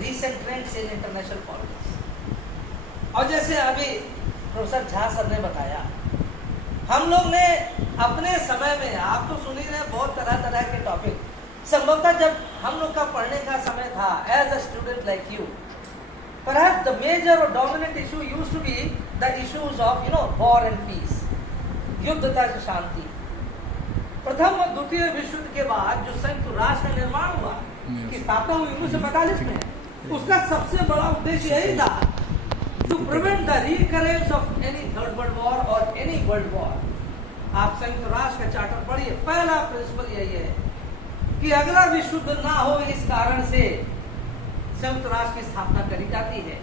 recent trends in international politics। और जैसे अभी प्रोफेसर झा सर ने बताया, हम लोग ने अपने समय में, आप तो सुन ही रहे बहुत तरह तरह के टॉपिक, संभवतः जब हम लोग का पढ़ने का समय था as a student like you, perhaps the major or dominant issue used to be the issues of war and peace, युद्ध तथा शांति। प्रथम और द्वितीय विश्व युद्ध के बाद जो संयुक्त राष्ट्र का निर्माण हुआ, की स्थापना हुई 1945 में, उसका सबसे बड़ा उद्देश्य यही था, to prevent the recurrence of any third world war और एनी वर्ल्ड वॉर। आप संयुक्त राष्ट्र का चार्टर पढ़िए, पहला प्रिंसिपल यही है कि अगला विश्व युद्ध ना हो, इस कारण से संयुक्त राष्ट्र की स्थापना करी जाती है।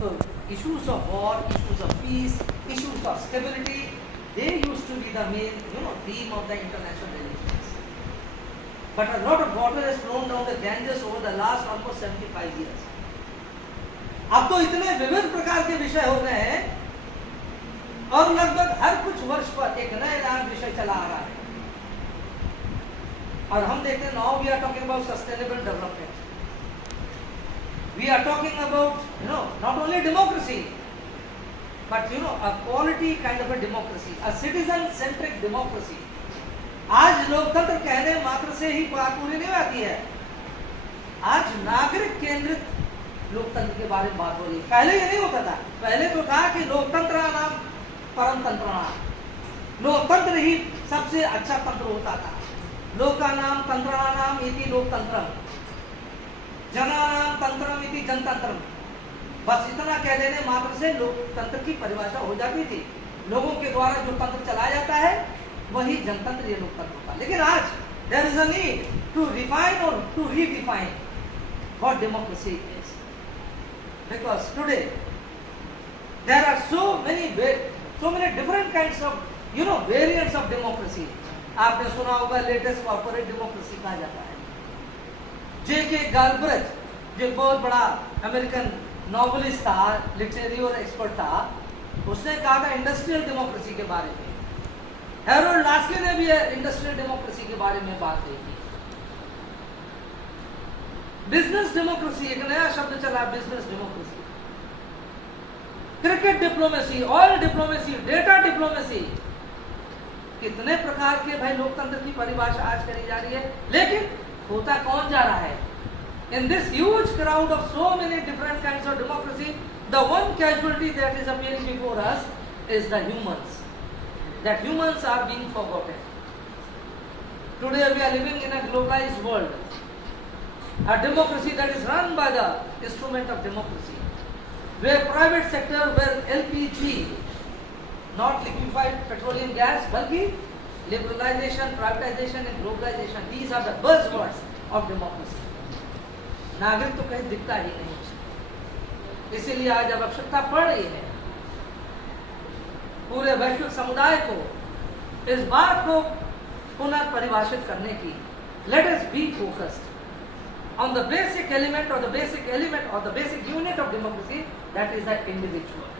तो issues of war, issues of peace, issues of stability, they used to be the main theme of the international relations, but a lot of water has flown down the Ganges over the last almost 75 years। अब तो इतने विविध प्रकार के विषय हो गए हैं और लगभग हर कुछ वर्ष पर एक नया विषय चला आ रहा है। और हम देखते हैं, now we are talking about sustainable development, we are talking about not only democracy but a quality kind of a democracy, a citizen centric democracy। आज लोकतंत्र कहने मात्र से ही बात पूरी नहीं आती है, आज नागरिक केंद्रित लोकतंत्र के बारे में बात हो रही है। पहले ये नहीं होता था, पहले तो था कि लोकतंत्र नाम परम तंत्र, लोकतंत्र ही सबसे अच्छा तंत्र होता था। लोकानाम तंत्राणाम इति लोकतंत्रम, जनानाम तंत्रम इति जनतंत्रम। बस इतना कह देने मात्र से लोकतंत्र की परिभाषा हो जाती थी। लोगों के द्वारा जो तंत्र चलाया जाता है वही जनतंत्र या लोकतंत्र होता है। लेकिन आज there is a need to refine और to redefine what democracy is, because today there are so many different kinds of variants of democracy. आपने सुना होगा लेटेस्ट कॉर्पोरेट डेमोक्रेसी कहा जाता है। जे.के. गालब्रेथ जो बहुत बड़ा अमेरिकन नॉवलिस्ट था, लिटरेरी और एक्सपर्ट था, उसने कहा था इंडस्ट्रियल डेमोक्रेसी के बारे में। हैरोल्ड लास्की ने भी इंडस्ट्रियल डेमोक्रेसी के बारे में बात की थी। बिजनेस डेमोक्रेसी, एक नया शब्द चला, business democracy. Cricket diplomacy, oil diplomacy, data diplomacy, कितने प्रकार के भाई लोकतंत्र की परिभाषा आज करी जा रही है। लेकिन होता कौन जा रहा है? In this huge crowd of so many different kinds of democracy, the one casualty that is appearing before us is the humans. That humans are being forgotten. Today we are living in a globalized world, a democracy that is run by the instrument of democracy, where private sector, where LPG, not liquefied petroleum gas, balki liberalization, privatization and globalization, these are the buzzwords of democracy। नागरिक तो कहीं दिखता ही नहीं उसको। इसीलिए आज आवश्यकता पड़ रही है पूरे वैश्विक समुदाय को इस बात को पुनः परिभाषित करने की। Let us be focused on the basic element और the basic unit of democracy, that is the individual.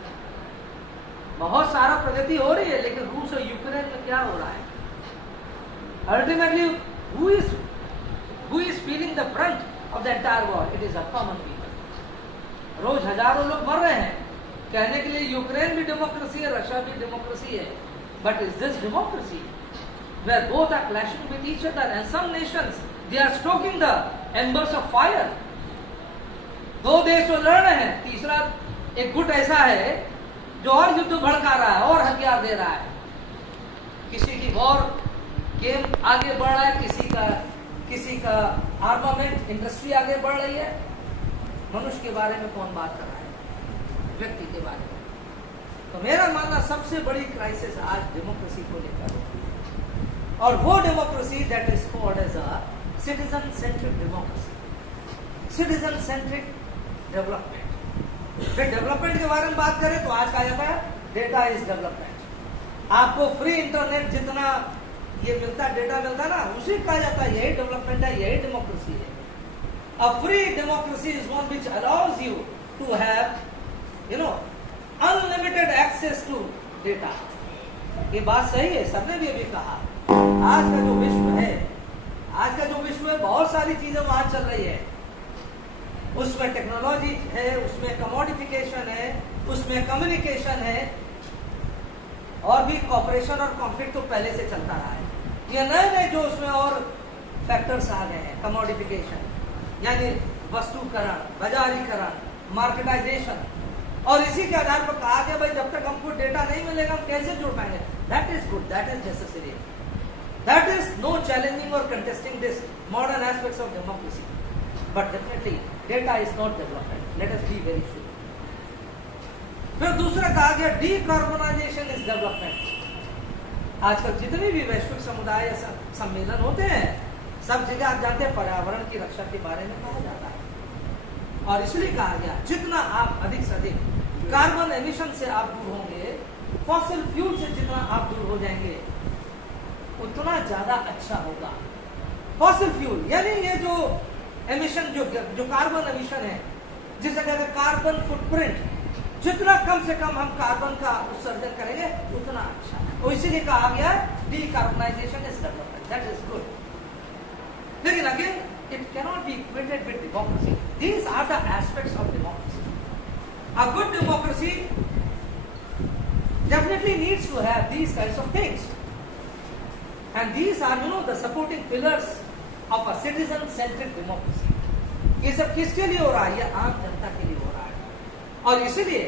बहुत सारा प्रगति हो रही है, लेकिन रूस और यूक्रेन में क्या हो रहा है? Ultimately who is feeling the Brunt of the entire war? It is a common people। रोज हजारों लोग मर रहे हैं। कहने के लिए यूक्रेन भी डेमोक्रेसी है, रशिया भी डेमोक्रेसी है, but is this democracy where both are clashing with each other and some nations they are stoking the embers of fire। दो देश तो लड़ रहे हैं, तीसरा एक गुट ऐसा है जो और युद्ध भड़का रहा है और हथियार दे रहा है। किसी की वॉर गेम आगे बढ़ रहा है, किसी का आर्मामेंट इंडस्ट्री आगे बढ़ रही है। मनुष्य के बारे में कौन बात कर रहा है? व्यक्ति के बारे में। तो मेरा मानना सबसे बड़ी क्राइसिस आज डेमोक्रेसी को लेकर है, और वो democracy that is called as a citizen centric democracy, citizen centric development. फिर डेवलपमेंट के बारे में बात करें तो आज कहा जाता है डेटा इज डेवलपमेंट। आपको फ्री इंटरनेट जितना ये मिलता है, डेटा मिलता है ना, उसी कहा जाता है यही डेवलपमेंट है, यही डेमोक्रेसी है। A free democracy is one which allows you to have, unlimited access to data। ये बात सही है, सबने भी अभी कहा। आज का जो विश्व है, बहुत सारी चीजें वहां चल रही है। उसमें टेक्नोलॉजी है, उसमें कमोडिफिकेशन है, उसमें कम्युनिकेशन है, और भी कॉपरेशन और कॉन्फ्लिक्ट तो पहले से चलता रहा है। ये नए नए जो उसमें और फैक्टर्स आ गए हैं, कमोडिफिकेशन यानी वस्तुकरण, बाजारीकरण, मार्केटाइजेशन, और इसी के आधार पर कहा गया भाई जब तक हमको डेटा नहीं मिलेगा हम कैसे जुड़ पाएंगे। That is good, that is necessary, that is no challenging और contesting this modern aspects of democracy, but definitely data is not development, let us be very sure. फिर दूसरा कहा गया डीकार्बोनाइजेशन इज डेवलपमेंट। आजकल जितने भी वैश्विक समुदाय या सम्मेलन होते हैं सब जगह आप जानते हैं पर्यावरण की रक्षा के बारे में कहा जाता है, और इसलिए कहा गया जितना आप अधिक से अधिक कार्बन एमिशन से आप दूर होंगे, फॉसिल फ्यूल से जितना आप दूर हो जाएंगे उतना ज्यादा अच्छा होगा। फॉसिल फ्यूल यानी ये जो एमिशन जो कार्बन एमिशन है, जिसे कहते हैं कार्बन फुटप्रिंट, जितना कम से कम हम कार्बन का उत्सर्जन करेंगे उतना अच्छा है, और इसीलिए कहा गया decarbonisation is development, that is good. लेकिन again it cannot be equated with democracy. These are the aspects of democracy. A good democracy definitely needs to have these kinds of things, and these are the supporting pillars of a citizen-centric democracy. ये सब किसके लिए हो रहा है? ये आम जनता के लिए हो रहा है, और इसीलिए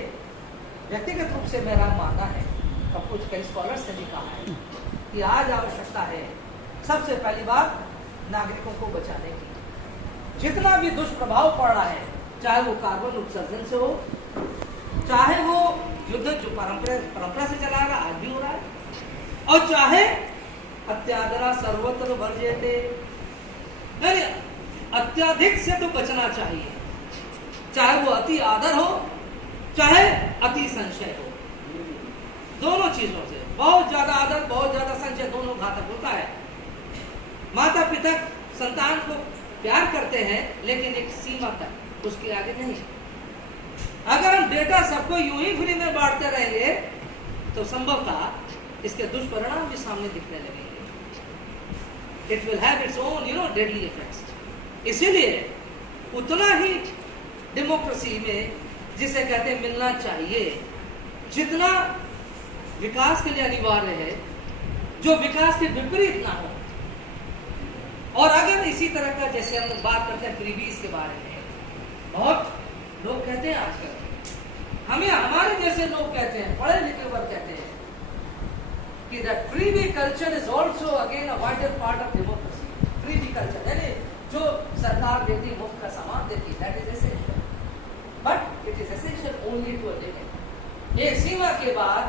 व्यक्तिगत रूप से मेरा मानना है, और कुछ कई स्कॉलर्स ने भी कहा है कि आज आवश्यकता है सबसे पहली बात नागरिकों को बचाने की। जितना भी दुष्प्रभाव पड़ रहा है, चाहे वो कार्बन उत्सर्जन से हो, चाहे वो युद्ध जो परंपरा से चला रहा आज भी हो रहा है, और चाहे अत्यादरा सर्वत्र वर्ज्यते, यानी अत्याधिक से तो बचना चाहिए, चाहे वो अति आदर हो चाहे अति संशय हो, दोनों चीजों से। बहुत ज्यादा आदर, बहुत ज्यादा संशय, दोनों घातक होता है। माता पिता संतान को प्यार करते हैं लेकिन एक सीमा तक, उसके आगे नहीं। अगर हम डेटा सबको यूं ही फ्री में बांटते रहेंगे तो संभवतः इसके दुष्परिणाम भी सामने दिखने लगेंगे। It will have its own deadly effects. इसीलिए उतना ही डेमोक्रेसी में जिसे कहते हैं मिलना चाहिए, जितना विकास के लिए अनिवार्य है, जो विकास के विपरीत ना हो। और अगर इसी तरह का, जैसे हम लोग बात करते हैं फ्रीबीज के बारे में, बहुत लोग कहते हैं आजकल, हमें हमारे जैसे लोग कहते हैं, पढ़े लिखे वर्ग कहते हैं कि that freebie culture is also again a vital part of democracy. Freebie culture यानी जो सरकार देती, मुफ्त का सामान देती, that is essential, but it is essential only to a limit. एक सीमा के बाद,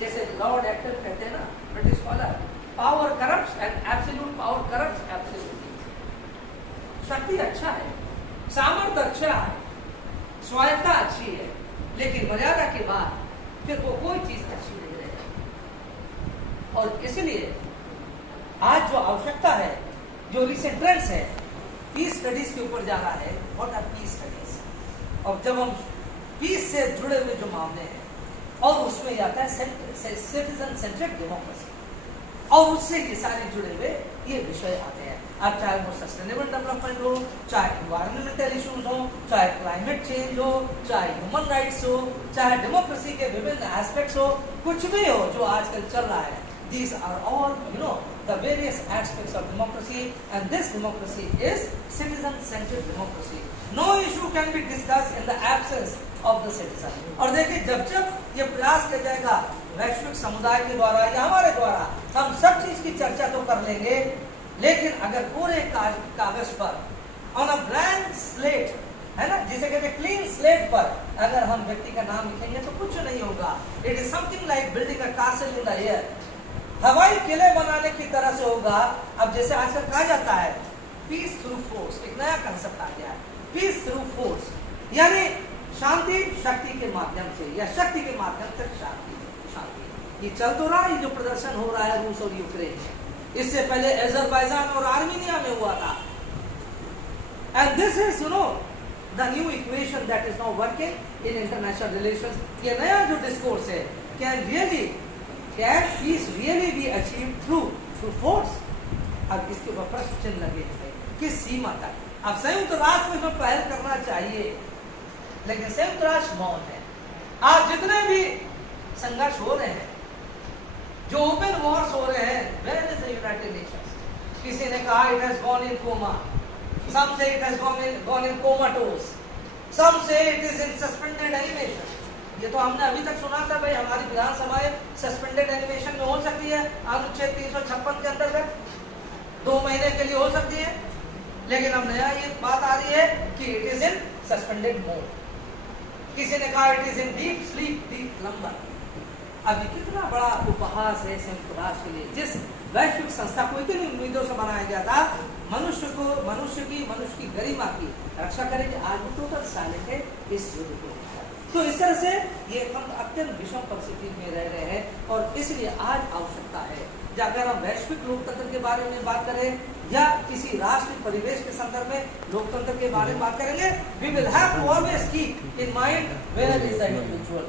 जैसे लॉर्ड एक्टर कहते हैं ना, British scholar, power corrupts and absolute power corrupts absolutely. शक्ति अच्छा है, सामर्थ्य अच्छा है, स्वायत्ता अच्छी है, लेकिन मर्यादा के बाद फिर वो कोई चीज अच्छी नहीं रहेगी। और इसलिए आज जो आवश्यकता है, जो रिसेंट ट्रेंड्स है, पीस स्टडीज के ऊपर जा रहा है। What are peace studies? और जब हम पीस से जुड़े हुए जो मामले हैं, और उसमें आता है सिटीजन सेंट्रिक डेमोक्रेसी, और उससे ये सारे जुड़े हुए ये विषय आते हैं। अब चाहे वो सस्टेनेबल डेवलपमेंट हो, चाहे एनवायरमेंटल इश्यूज हो, चाहे क्लाइमेट चेंज हो, चाहे ह्यूमन राइट्स हो, चाहे डेमोक्रेसी के विभिन्न एस्पेक्ट्स हो, कुछ भी हो जो आजकल चल रहा है, these are all the various aspects of democracy, and this democracy is citizen-centered democracy. No issue can be discussed in the absence of the citizen. और देखिए, जब जब ये प्रयास किया जाएगा वैश्विक समुदाय के द्वारा या हमारे द्वारा, हम सब चीज की चर्चा तो कर लेंगे, लेकिन अगर पूरे कागज पर ऑन अ ब्लैंक स्लेट, है ना, जिसे कहते हैं क्लीन स्लेट पर अगर हम व्यक्ति का नाम लिखेंगे तो कुछ नहीं होगा। It is something like building a castle in the air. हवाई किले बनाने की तरह से होगा। अब जैसे आजकल कहा जाता है पीस थ्रू फोर्स, एक नया कंसेप्ट आ गया है, पीस थ्रू फोर्स, यानी शांति शक्ति के माध्यम से, या शक्ति के माध्यम से शांति। ये चल तो रहा है, जो प्रदर्शन हो रहा है रूस और यूक्रेन में, इससे पहले अजरबैजान और आर्मीनिया में हुआ था। And this is the new equation that is now working in international relations. ये नया जो डिस्कोर्स है, can peace really be achieved through force? अब इसके ऊपर प्रश्न चिन्ह लगे हैं, किस सीमा तक? अब संयुक्त राष्ट्र में इसमें पहल करना चाहिए, लेकिन संयुक्त राष्ट्र मौन है। आज जितने भी संघर्ष हो रहे हैं, जो ओपन वॉर्स हो रहे हैं, where is the United Nations? किसी ने कहा it has gone in coma, some say it has gone in comatose, some say it is in suspended animation। ये तो हमने अभी तक सुना था भाई, हमारी विधानसभाएं सस्पेंडेड एनिमेशन में हो सकती है अनुच्छेद 356 के अंतर्गत 2 महीने के लिए हो सकती है, लेकिन अब नया ये बात आ रही है कि it is in suspended mode. किसी ने कहा it is in deep sleep, deep slumber. अभी कितना बड़ा उपहास है संयुक्त राष्ट्र के लिए, जिस वैश्विक संस्था को इतनी उम्मीदों से बनाया गया था, मनुष्य की गरिमा की रक्षा करेगी, आज वो टोटल साइलेंट है इस युद्ध को। तो इस तरह से ये हम अत्यंत विषम परिस्थिति में रह रहे हैं, और इसलिए आज आवश्यकता है कि अगर हम वैश्विक लोकतंत्र के बारे में बात करें या किसी राष्ट्रीय परिवेश के संदर्भ में लोकतंत्र के बारे में बात करेंगे, we will have to always keep in mind where is the individual,